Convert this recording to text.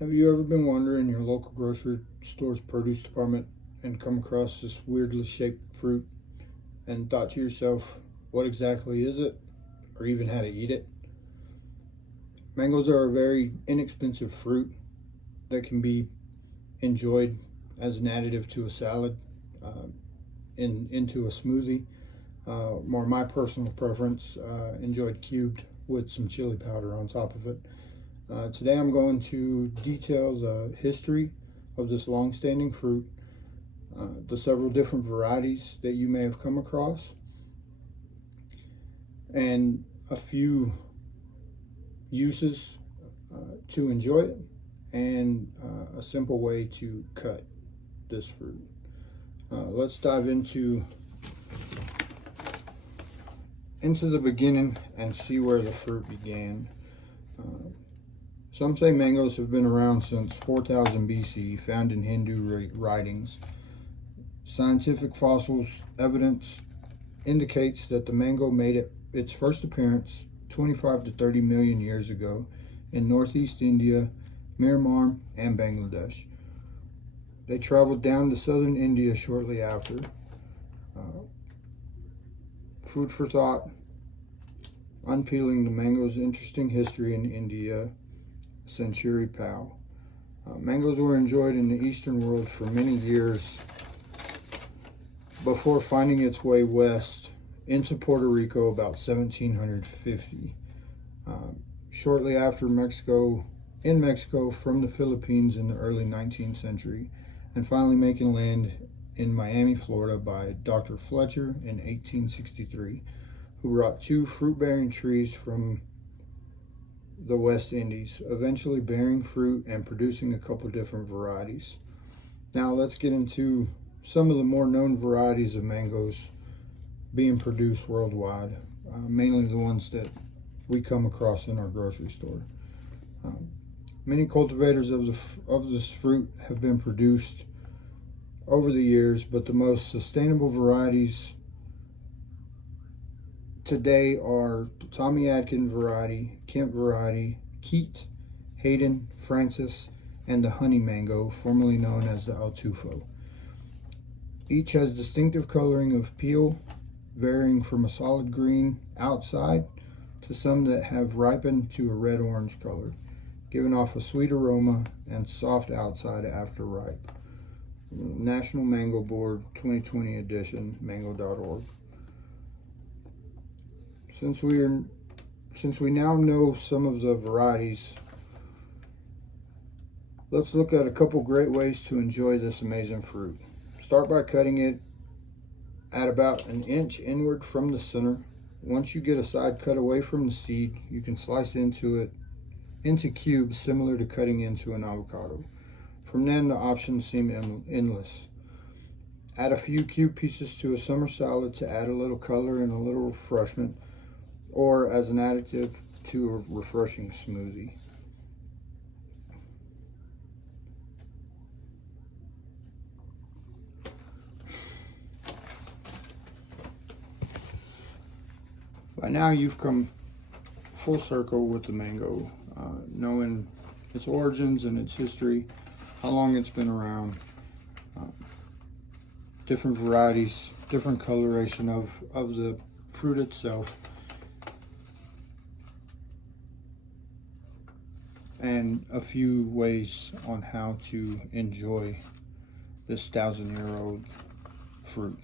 Have you ever been wandering your local grocery store's produce department and come across this weirdly shaped fruit and thought to yourself, what exactly is it? Or even how to eat it? Mangoes are a very inexpensive fruit that can be enjoyed as an additive to a salad, into a smoothie. More my personal preference, enjoyed cubed with some chili powder on top of it. Today I'm going to detail the history of this long-standing fruit, the several different varieties that you may have come across, and a few uses to enjoy it, and a simple way to cut this fruit. Let's dive into the beginning and see where the fruit began. Some say mangoes have been around since 4000 BC, found in Hindu writings. Scientific fossils evidence indicates that the mango made its first appearance 25 to 30 million years ago in northeast India, Myanmar, and Bangladesh. They traveled down to southern India shortly after. Food for thought: unpeeling the mango's interesting history in India, Century Pal. Mangoes were enjoyed in the Eastern world for many years before finding its way west into Puerto Rico about 1750. Shortly after Mexico from the Philippines in the early 19th century, and finally making land in Miami, Florida by Dr. Fletcher in 1863, who brought 2 fruit-bearing trees from the West Indies, eventually bearing fruit and producing a couple different varieties. Now let's get into some of the more known varieties of mangoes being produced worldwide, mainly the ones that we come across in our grocery store. Many cultivators of this fruit have been produced over the years, but the most sustainable varieties today are the Tommy Adkin variety, Kent variety, Keat, Hayden, Francis, and the honey mango, formerly known as the Altufo. Each has distinctive coloring of peel, varying from a solid green outside to some that have ripened to a red-orange color, giving off a sweet aroma and soft outside after ripe. National Mango Board 2020 edition, mango.org. Since we now know some of the varieties, let's look at a couple great ways to enjoy this amazing fruit. Start by cutting it at about an inch inward from the center. Once you get a side cut away from the seed, you can slice into cubes, similar to cutting into an avocado. From then, the options seem endless. Add a few cube pieces to a summer salad to add a little color and a little refreshment, or as an additive to a refreshing smoothie. By now you've come full circle with the mango, knowing its origins and its history, how long it's been around, different varieties, different coloration of the fruit itself, and a few ways on how to enjoy this 1000-year-old fruit.